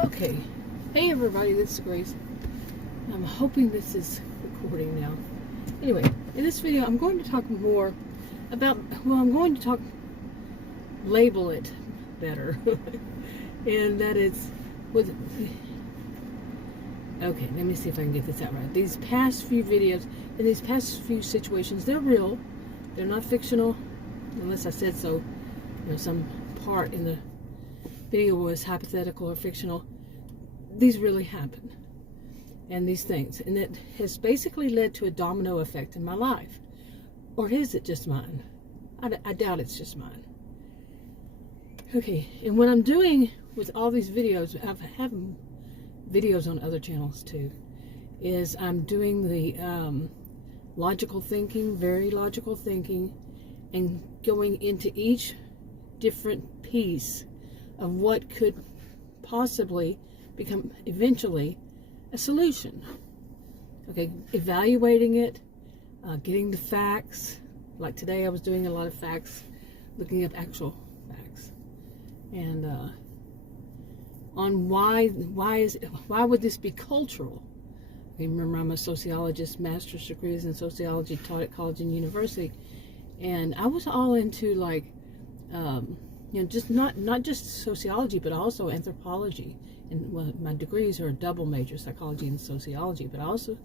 Okay. Hey everybody, this is Grace. I'm hoping this is recording now. Anyway, in this video I'm going to talk more about, label it better. And that it's with, okay, let me see if I can get this out right. These past few videos, and these past few situations, they're real. They're not fictional, unless I said so. Some part in the video was hypothetical or fictional. These really happen, and these things, and it has basically led to a domino effect in my life. Or is it just mine? I doubt it's just mine. Okay, and what I'm doing with all these videos, I have videos on other channels too, is I'm doing the logical thinking, very logical thinking, and going into each different piece of what could possibly become eventually a solution. Okay, evaluating it, getting the facts. Like today I was doing a lot of facts, looking up actual facts, and on why would this be cultural? Okay, remember, I'm a sociologist, master's degrees in sociology, taught at college and university, and I was all into like just not just sociology, but also anthropology. And well, my degrees are a double major, psychology and sociology, but I also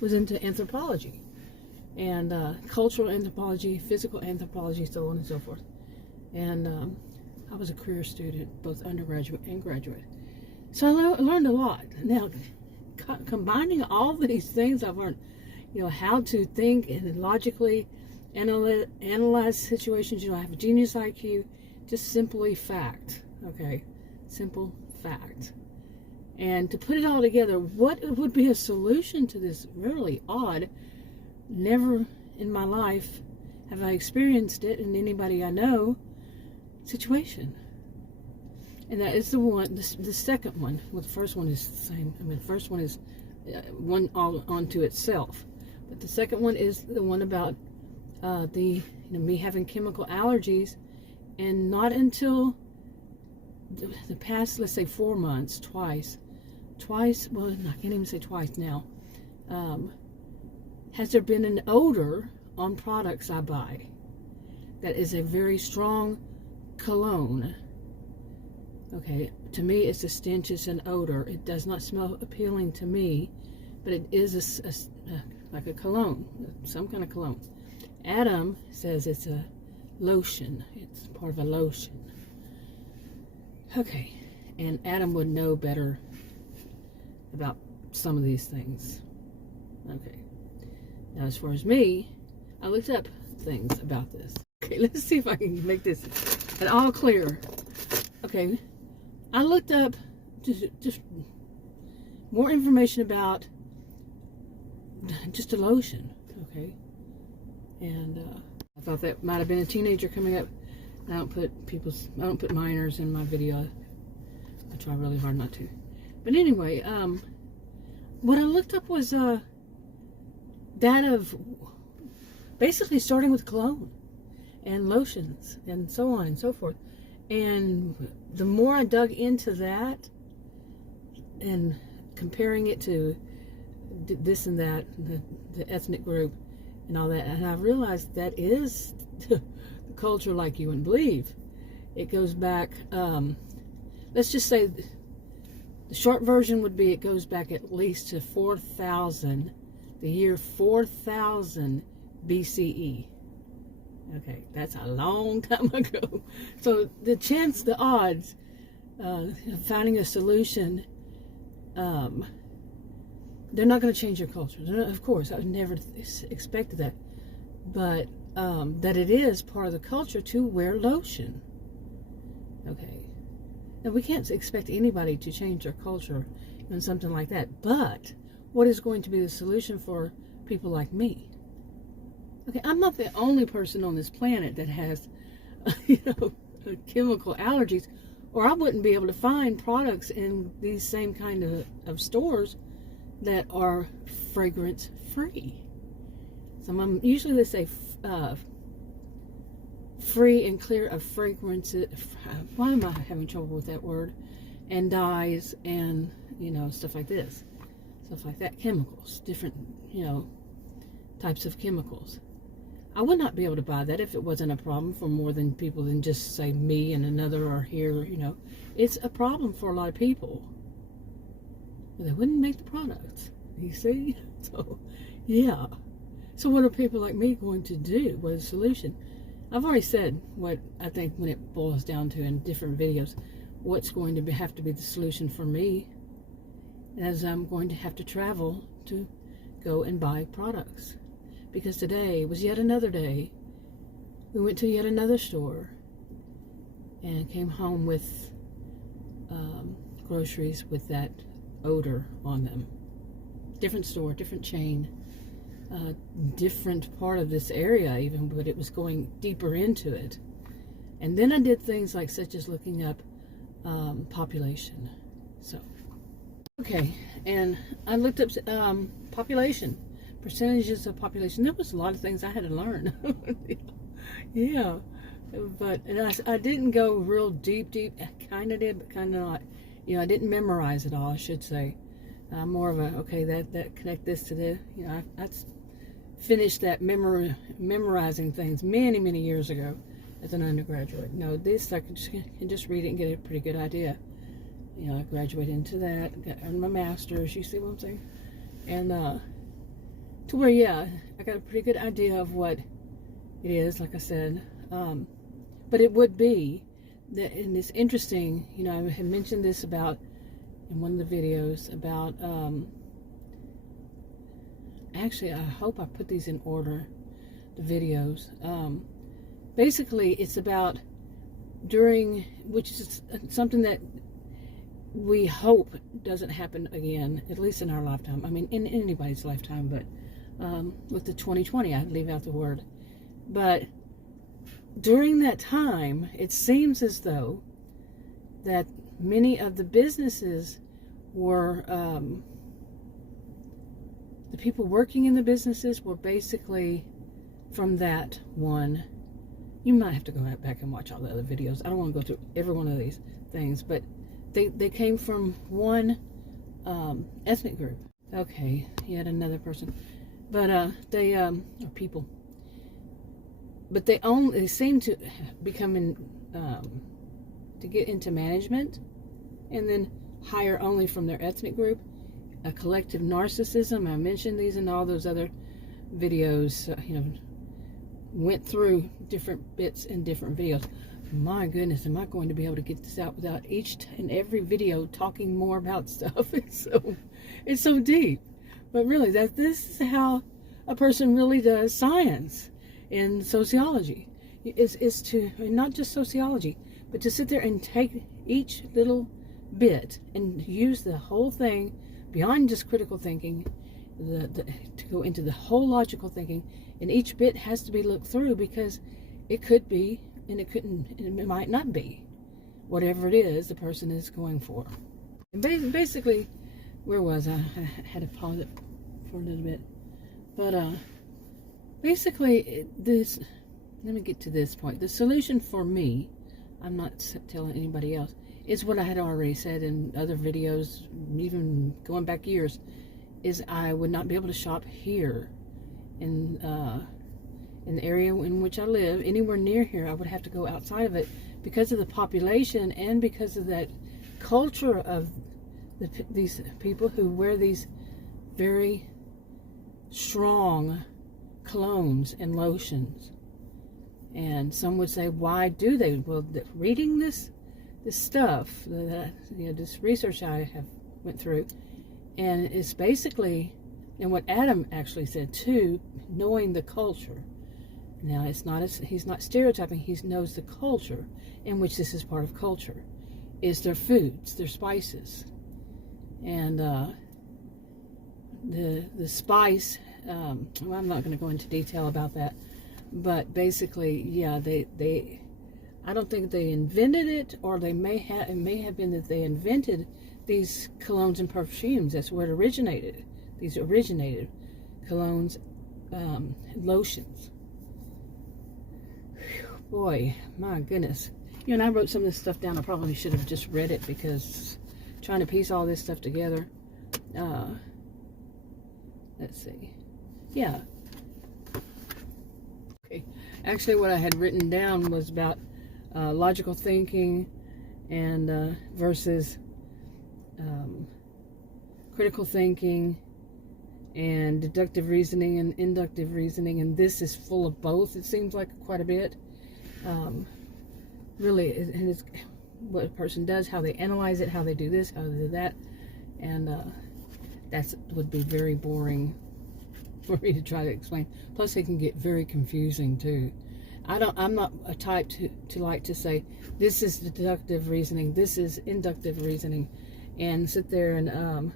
was into anthropology and cultural anthropology, physical anthropology, so on and so forth. And I was a career student, both undergraduate and graduate. So I learned a lot. Now, combining all these things I've learned, how to think and logically analyze situations. I have a genius IQ, just simply fact, okay? Simple fact. And to put it all together, what would be a solution to this really odd, never in my life have I experienced it in anybody I know, situation? And that is the second one. Well, the first one is the same. I mean, the first one is one all onto itself. But the second one is the one about me having chemical allergies, and not until the past, let's say 4 months, twice, well, I can't even say twice now, has there been an odor on products I buy that is a very strong cologne. Okay, to me it's a stench, it's an odor. It does not smell appealing to me, but it is like a cologne, some kind of cologne. Adam says it's a lotion. It's part of a lotion. Okay, and Adam would know better about some of these things. Okay, now as far as me, I looked up things about this. Okay, let's see if I can make this at all clear. Okay, I looked up just more information about just a lotion. Okay, and I thought that might have been a teenager coming up. I don't put minors in my video. I try really hard not to. But anyway, what I looked up was that of basically starting with cologne and lotions and so on and so forth. And the more I dug into that and comparing it to this and that, the ethnic group and all that, and I realized that is the culture like you wouldn't believe. It goes back, let's just say the short version would be, it goes back at least to 4,000, the year 4,000 BCE. Okay, that's a long time ago. So the odds of finding a solution, they're not going to change your culture. Of course, I never expected that. But that it is part of the culture to wear lotion. Okay. Now, we can't expect anybody to change their culture in something like that. But what is going to be the solution for people like me? Okay, I'm not the only person on this planet that has, chemical allergies, or I wouldn't be able to find products in these same kind of stores that are fragrance free. Some usually they say free and clear of fragrances. Why am I having trouble with that word? and dyes and, you know, stuff like this. Stuff like that. Chemicals. Different, you know, types of chemicals. I would not be able to buy that if it wasn't a problem for more than people than just, say, me and another or here, you know. It's a problem for a lot of people. But they wouldn't make the products. You see? So, yeah. So what are people like me going to do? What is the solution? I've already said what I think when it boils down to in different videos, what's going to have to be the solution for me, as I'm going to have to travel to go and buy products. Because today was yet another day. We went to yet another store and came home with groceries with that odor on them. Different store, different chain, different part of this area even, but it was going deeper into it. And then I did things like such as looking up population. So, okay, and I looked up population, percentages of population. There was a lot of things I had to learn. Yeah, but and I didn't go real deep. I kind of did, but kind of not. You know, I didn't memorize it all, I should say. More of a, okay, that connect this to this. You know, I finished that memorizing things many, many years ago as an undergraduate. No, this I can just read it and get a pretty good idea. You know, I graduated into that, earned my master's, you see what I'm saying? And to where, yeah, I got a pretty good idea of what it is, like I said. But it would be, that, and it's interesting, you know, I had mentioned this about, in one of the videos, about, actually, I hope I put these in order, the videos. Basically, it's about which is something that we hope doesn't happen again, at least in our lifetime. I mean, in anybody's lifetime, but with the 2020, I'd leave out the word. But during that time, it seems as though that many of the businesses were, the people working in the businesses were basically from that one. You might have to go back and watch all the other videos. I don't want to go through every one of these things, but they came from one ethnic group. Okay, yet another person. But they are people. But they seem to become to get into management, and then hire only from their ethnic group. A collective narcissism. I mentioned these in all those other videos. You know, went through different bits in different videos. My goodness, am I going to be able to get this out without each and every video talking more about stuff? It's so deep. But really, this is how a person really does science and sociology. Is to, not just sociology, but to sit there and take each little bit and use the whole thing beyond just critical thinking, to go into the whole logical thinking, and each bit has to be looked through, because it could be, and it might not be whatever it is the person is going for. And basically, where was I? I had to pause it for a little bit, but basically this. Let me get to this point. The solution for me, I'm not telling anybody else, is what I had already said in other videos, even going back years, is I would not be able to shop here in the area in which I live, anywhere near here. I would have to go outside of it because of the population and because of that culture of these people who wear these very strong colognes and lotions. And some would say, why do they? Well, reading this stuff, this research I have went through, and it's basically, and what Adam actually said too, knowing the culture. Now, he's not stereotyping. He knows the culture in which this is part of culture, is their foods, their spices, and the spice. Well, I'm not going to go into detail about that. But basically, yeah, they I don't think they invented it, or it may have been that they invented these colognes and perfumes. That's where it originated. These originated colognes, lotions. Whew, boy, my goodness. You know, and I wrote some of this stuff down. I probably should have just read it, because trying to piece all this stuff together. Let's see. Yeah. Okay. Actually, what I had written down was about logical thinking and versus critical thinking and deductive reasoning and inductive reasoning, and this is full of both. It seems like quite a bit. Really, and it's what a person does, how they analyze it, how they do this, how they do that, and that would be very boring for me to try to explain. Plus, it can get very confusing too. I'm not a type to like to say this is deductive reasoning, this is inductive reasoning, and sit there and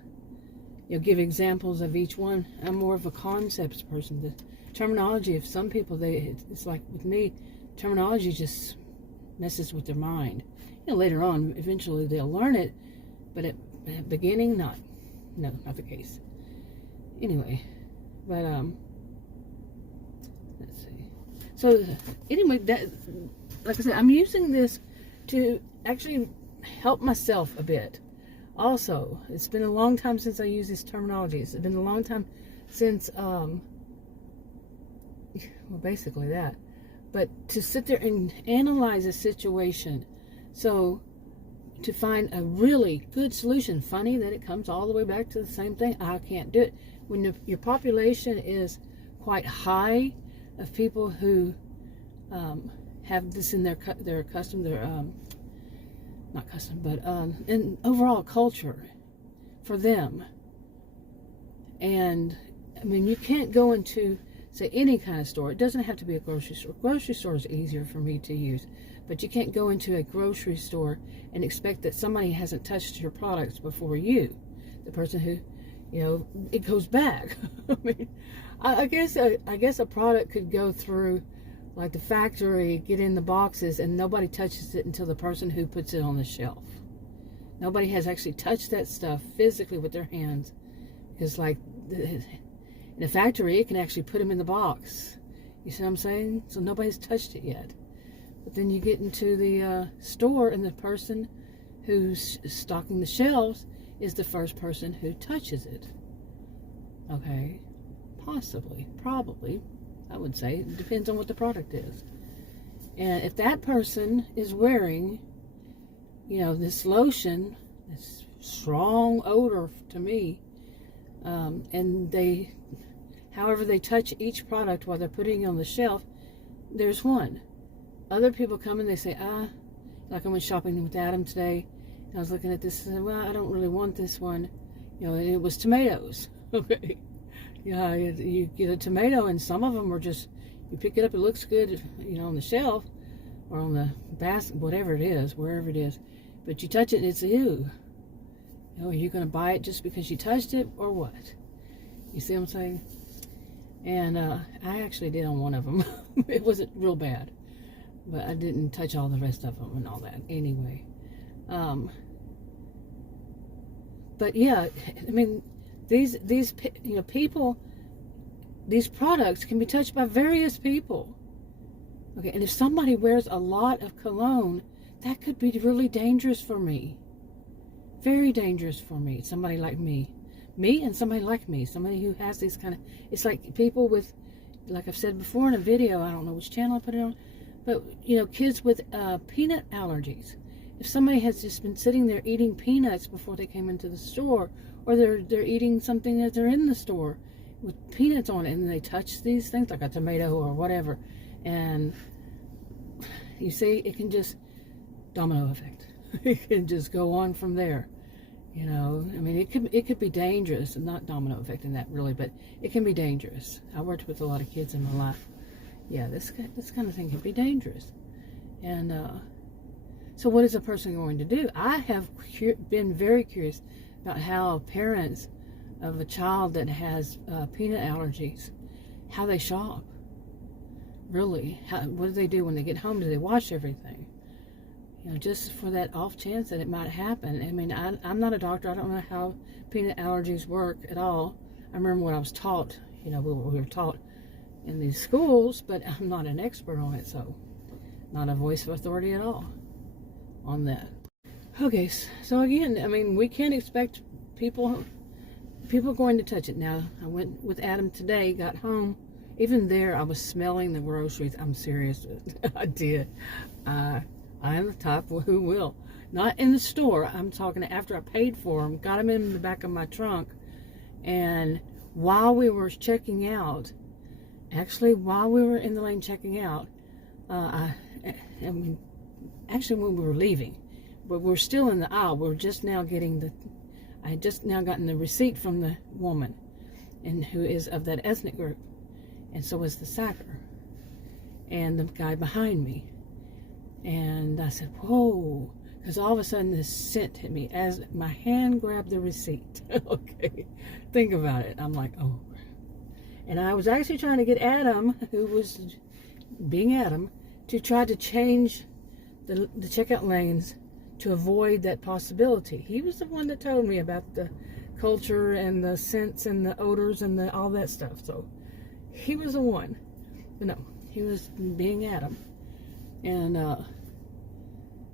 you know, give examples of each one. I'm more of a concepts person. The terminology of some people, it's like with me, terminology just messes with their mind. You know, later on, eventually they'll learn it, but at the beginning, not the case. Anyway, but let's see. So anyway, that, like I said, I'm using this to actually help myself a bit. Also, it's been a long time since I used this terminology. It's been a long time since, well, basically that. But to sit there and analyze a situation, so to find a really good solution. Funny that it comes all the way back to the same thing. I can't do it. When your population is quite high of people who have this in their custom, not custom, but in overall culture for them. And I mean, you can't go into, say, any kind of store. It doesn't have to be a grocery store. Grocery store is easier for me to use, but you can't go into a grocery store and expect that somebody hasn't touched your products before you, the person who, you know, it goes back. I mean, I guess a product could go through, like, the factory, get in the boxes, and nobody touches it until the person who puts it on the shelf. Nobody has actually touched that stuff physically with their hands, because, like, in a factory, it can actually put them in the box. You see what I'm saying? So nobody's touched it yet. But then you get into the store, and the person who's stocking the shelves is the first person who touches it. Okay? Possibly. Probably. I would say. It depends on what the product is. And if that person is wearing, you know, this lotion, this strong odor to me, and they, however they touch each product while they're putting it on the shelf, there's one. Other people come and they say, like I went shopping with Adam today, and I was looking at this and said, well, I don't really want this one. You know, and it was tomatoes. Okay. Yeah, you get a tomato, and some of them are just, you pick it up, it looks good, you know, on the shelf, or on the basket, whatever it is, wherever it is, but you touch it and it's ew. You know, are you going to buy it just because you touched it, or what? You see what I'm saying? And I actually did on one of them. It wasn't real bad, but I didn't touch all the rest of them and all that anyway. But yeah, I mean, these you know, people, these products can be touched by various people. Okay, and if somebody wears a lot of cologne, that could be really dangerous for me. Very dangerous for me. Somebody like me. Me and somebody like me. Somebody who has these kind of, it's like people with, like I've said before in a video, I don't know which channel I put it on, but, you know, kids with peanut allergies. If somebody has just been sitting there eating peanuts before they came into the store, or they're eating something that they're in the store with peanuts on it, and they touch these things, like a tomato or whatever, and you see, it can just, domino effect. It can just go on from there. You know, I mean, it could be dangerous, and not domino effect in that really, but it can be dangerous. I worked with a lot of kids in my life. Yeah, this kind of thing can be dangerous. And so what is a person going to do? I have been very curious about how parents of a child that has peanut allergies, how they shop. Really, what do they do when they get home? Do they wash everything? You know, just for that off chance that it might happen. I mean, I'm not a doctor. I don't know how peanut allergies work at all. I remember what I was taught, you know, we were taught in these schools, but I'm not an expert on it, so not a voice of authority at all. on that. Okay, so again, I mean, we can't expect people going to touch it. Now, I went with Adam today, got home. Even there, I was smelling the groceries. I'm serious. I did. I am the type who will. Not in the store. I'm talking after I paid for them, got them in the back of my trunk. And while we were checking out, actually, while we were in the lane checking out, actually when we were leaving, but we're still in the aisle. We're just now getting I had just now gotten the receipt from the woman, and who is of that ethnic group, and so is the sacker, and the guy behind me. And I said, whoa, because all of a sudden this scent hit me as my hand grabbed the receipt. Okay, think about it. I'm like, oh. And I was actually trying to get Adam, who was being Adam, to try to change the checkout lanes to avoid that possibility. He was the one that told me about the culture and the scents and the odors and all that stuff. So he was the one. But no, he was being Adam. And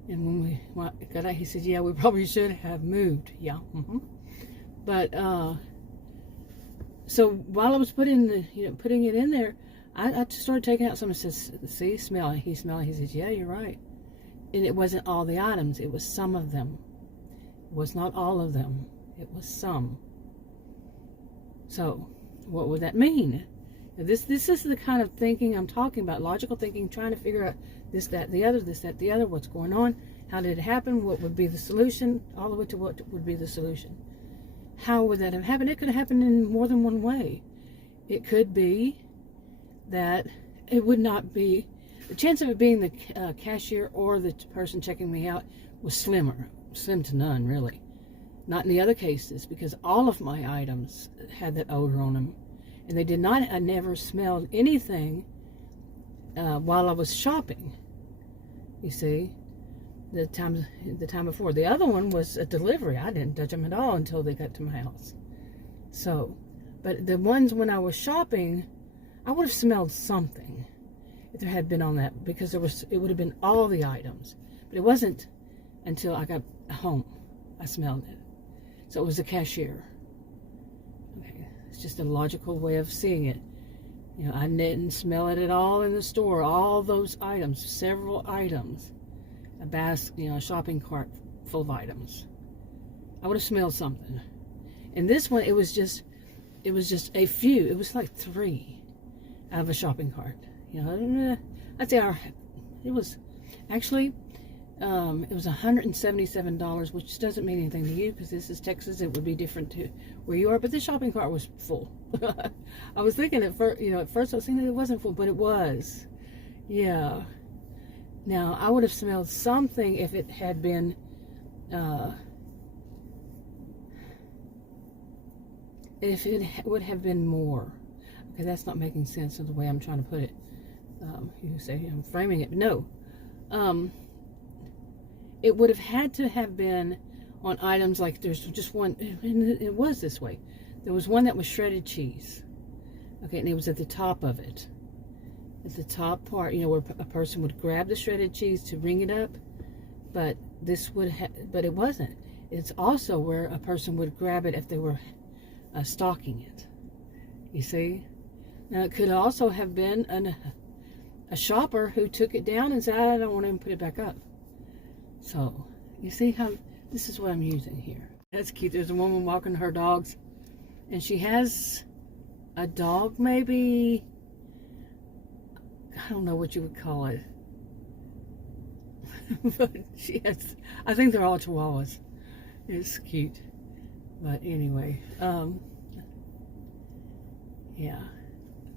when we got out, he said, yeah, we probably should have moved. Yeah. But so while I was putting it in there, I started taking out some and says, see, smell it. He smelled it. He says, yeah, you're right. And it wasn't all the items. It was some of them. It was not all of them. It was some. So what would that mean? This is the kind of thinking I'm talking about. Logical thinking, trying to figure out this, that, the other, this, that, the other, what's going on, how did it happen, what would be the solution, all the way to what would be the solution. How would that have happened? It could have happened in more than one way. It could be that it would not be, the chance of it being the cashier or the person checking me out was slim to none, really. Not in the other cases, because all of my items had that odor on them. And they did not, I never smelled anything while I was shopping. You see, the time before. The other one was a delivery. I didn't touch them at all until they got to my house. So, but the ones when I was shopping, I would have smelled something if there had been on that, because it would have been all the items. But it wasn't until I got home I smelled it. So it was the cashier. Okay, it's just a logical way of seeing it. You know, I didn't smell it at all in the store. All those items, several items, a basket, a shopping cart full of items. I would have smelled something. And this one, it was just a few. It was like 3 out of a shopping cart. I'd say it was actually, it was $177, which doesn't mean anything to you because this is Texas. It would be different to where you are, but this shopping cart was full. I was thinking at first I was thinking that it wasn't full, but it was. Yeah. Now, I would have smelled something if it had been, if it would have been more. Okay, that's not making sense of the way I'm trying to put it. You say I'm framing it, but no. It would have had to have been on items like there's just one, and it was this way. There was one that was shredded cheese. Okay, and it was at the top of it. At the top part, where a person would grab the shredded cheese to ring it up, but but it wasn't. It's also where a person would grab it if they were stocking it. You see? Now, it could also have been a shopper who took it down and said, I don't want to even put it back up. So, you see how this is what I'm using here. That's cute. There's a woman walking her dogs, and she has a dog, maybe, I don't know what you would call it. But she has, I think they're all Chihuahuas. It's cute. But anyway, yeah.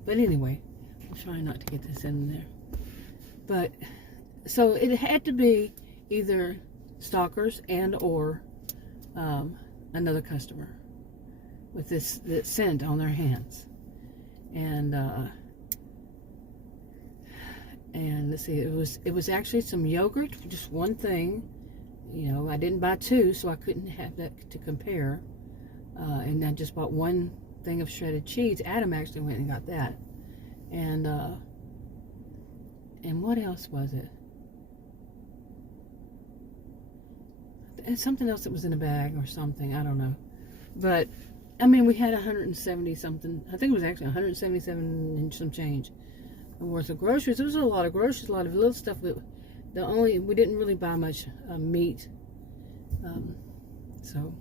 But anyway, I'm trying not to get this in there. But, so it had to be either stalkers and or another customer with this scent on their hands. And let's see, it was actually some yogurt, just one thing. I didn't buy 2, so I couldn't have that to compare. And I just bought 1 thing of shredded cheese. Adam actually went and got that. And what else was it? something else that was in a bag or something. I don't know. But, I mean, we had 170 something. I think it was actually 177 and some change worth of groceries. It was a lot of groceries, a lot of little stuff. But we didn't really buy much meat. So,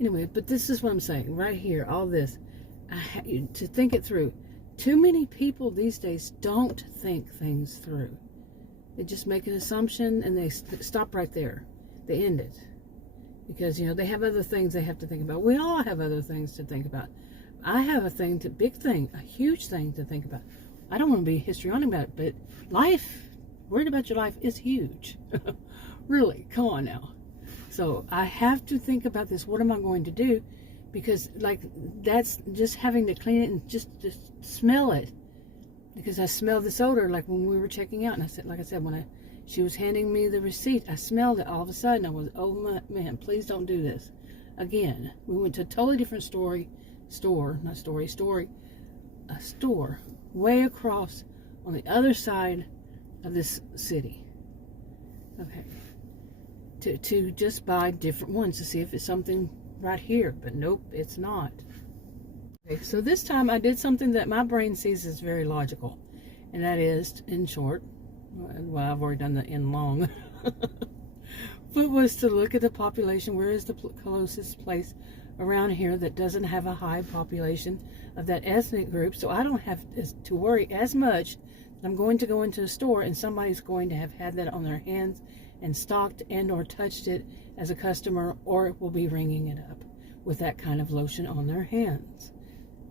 anyway, but this is what I'm saying right here. All this, to think it through. Too many people these days don't think things through. They just make an assumption and they stop right there. They end it. Because, they have other things they have to think about. We all have other things to think about. I have a huge thing to think about. I don't want to be histrionic about it, but worried about your life is huge. Really, come on now. So I have to think about this. What am I going to do? Because, that's just having to clean it and just smell it. Because I smelled this odor, like when we were checking out. And I said, like I said, when she was handing me the receipt, I smelled it all of a sudden. I was, oh man, please don't do this again. We went to a totally different store way across on the other side of this city. Okay. To just buy different ones to see if it's something right here. But nope, it's not. Okay, so this time I did something that my brain sees as very logical. And that is, in short, well, I've already done the in long, but was to look at the population. Where is the closest place around here that doesn't have a high population of that ethnic group? So I don't have to worry as much that I'm going to go into a store and somebody's going to have had that on their hands and stocked and or touched it as a customer, or it will be ringing it up with that kind of lotion on their hands.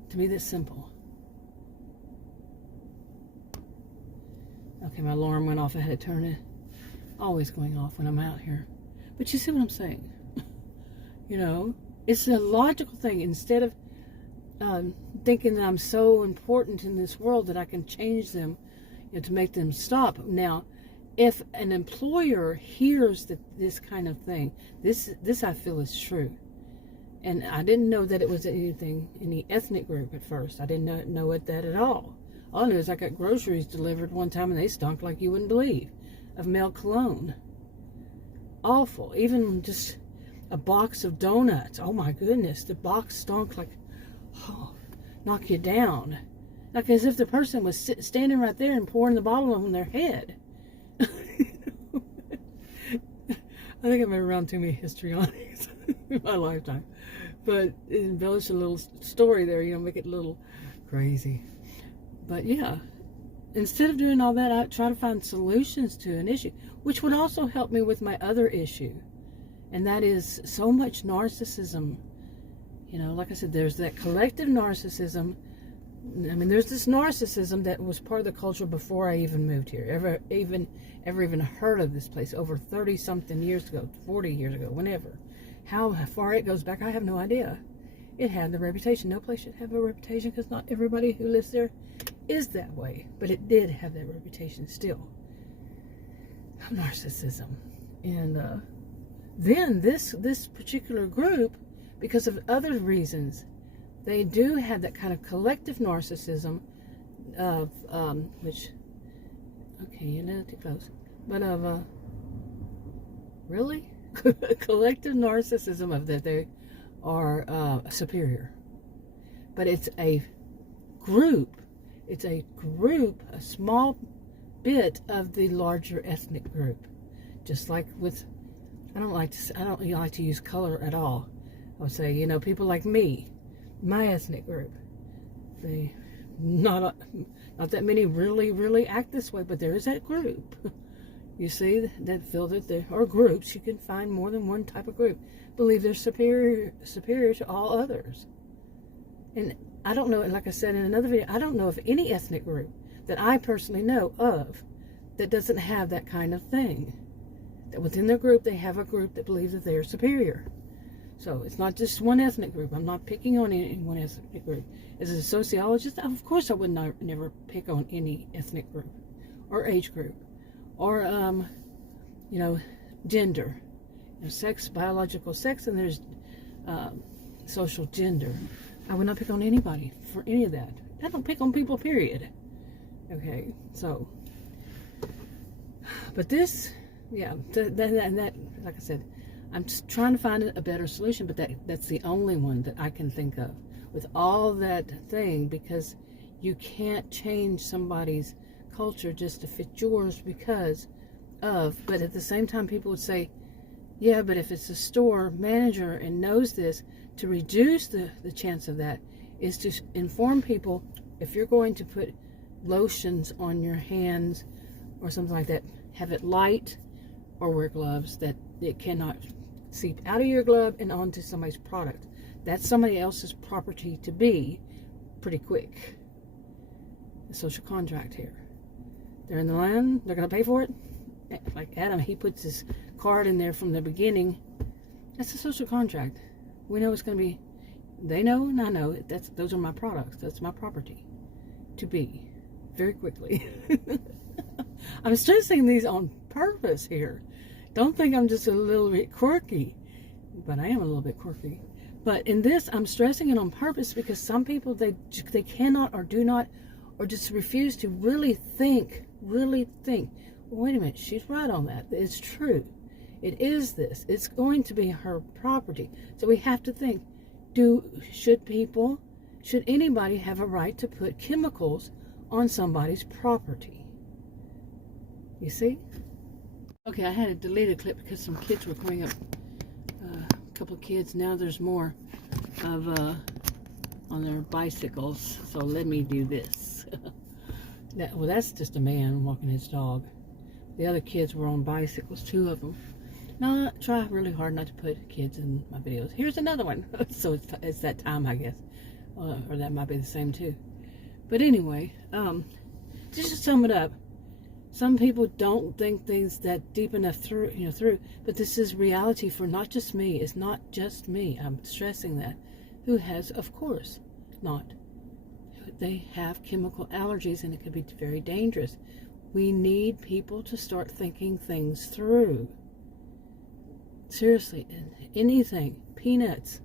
To me, that's simple. Okay, my alarm went off. I had to turn it. Always going off when I'm out here. But you see what I'm saying? It's a logical thing. Instead of thinking that I'm so important in this world that I can change them, to make them stop. Now, if an employer hears that this kind of thing, this I feel is true. And I didn't know that it was any ethnic group at first. I didn't know that at all. All I knew is I got groceries delivered one time and they stunk like you wouldn't believe, of male cologne. Awful. Even just a box of donuts. Oh my goodness, the box stunk like, knock you down. Like as if the person was standing right there and pouring the bottle on their head. I think I've been around too many histrionics in my lifetime. But embellish a little story there, make it a little crazy. But yeah, instead of doing all that, I try to find solutions to an issue, which would also help me with my other issue. And that is so much narcissism. Like I said, there's that collective narcissism. I mean, there's this narcissism that was part of the culture before I even moved here. Ever even heard of this place over 30 something years ago, 40 years ago, whenever. How far it goes back, I have no idea. It had the reputation. No place should have a reputation because not everybody who lives there is that way. But it did have that reputation still. Narcissism. And then this particular group, because of other reasons, they do have that kind of collective narcissism of, which, okay, you're not too close, but of, really? Collective narcissism of that they are superior. But it's a group, a small bit of the larger ethnic group. Just like with, I don't like to use color at all. I would say, people like me, my ethnic group. They not that many really act this way, but there is that group. You see, that feel that there are groups. You can find more than one type of group. Believe they're superior to all others. And I don't know, like I said in another video, I don't know of any ethnic group that I personally know of that doesn't have that kind of thing. That within their group, they have a group that believes that they are superior. So it's not just one ethnic group. I'm not picking on any one ethnic group. As a sociologist, of course I would never pick on any ethnic group or age group or, gender. There's sex, biological sex, and there's social gender. I would not pick on anybody for any of that. I don't pick on people, period. Okay, so, but this, yeah, that like I said, I'm just trying to find a better solution, but that's the only one that I can think of with all that thing, because you can't change somebody's culture just to fit yours because of. But at the same time, people would say, yeah, but if it's a store manager and knows this, to reduce the chance of that is to inform people, if you're going to put lotions on your hands or something like that, have it light or wear gloves, that it cannot seep out of your glove and onto somebody's product. That's somebody else's property to be pretty quick. The social contract here. They're in the line, they're going to pay for it. Like Adam, he puts his card in there from the beginning. That's a social contract. We know it's going to be, they know and I know, those are my products. That's my property to be very quickly. I'm stressing these on purpose here. Don't think I'm just a little bit quirky, but I am a little bit quirky. But in this, I'm stressing it on purpose because some people, they cannot or do not or just refuse to really think. Well, wait a minute, she's right on that. It's true. It is this. It's going to be her property. So we have to think, should anybody have a right to put chemicals on somebody's property? You see? Okay, I had to delete a clip because some kids were coming up. A couple of kids. Now there's more of on their bicycles. So let me do this. Well, that's just a man walking his dog. The other kids were on bicycles, 2 of them. Now, I try really hard not to put kids in my videos. Here's another one. So it's that time, I guess. Or that might be the same, too. But anyway, just to sum it up, some people don't think things that deep enough through, but this is reality for not just me. It's not just me. I'm stressing that. Who has, of course, not. They have chemical allergies, and it could be very dangerous. We need people to start thinking things through. Seriously, anything, peanuts.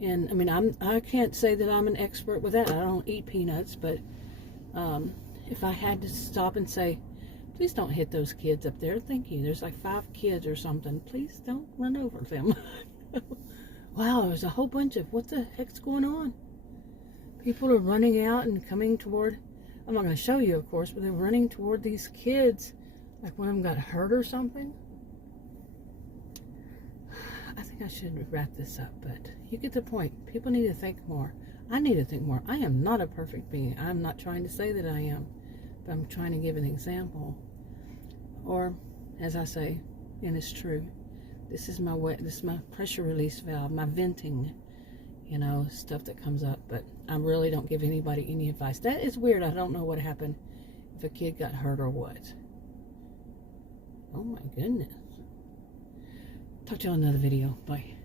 And I mean, I can't say that I'm an expert with that. I don't eat peanuts, but if I had to stop and say, please don't hit those kids up there. Thank you. There's like 5 kids or something. Please don't run over them. Wow, there's a whole bunch of, what the heck's going on? People are running out and coming toward, I'm not going to show you, of course, but they're running toward these kids. Like one of them got hurt or something. I think I should wrap this up, but you get the point. People need to think more. I need to think more. I am not a perfect being. I'm not trying to say that I am, but I'm trying to give an example. Or, as I say, and it's true, this is my pressure release valve, my venting, stuff that comes up. But I really don't give anybody any advice. That is weird. I don't know what happened, if a kid got hurt or what. Oh my goodness. Talk to you on another video. Bye.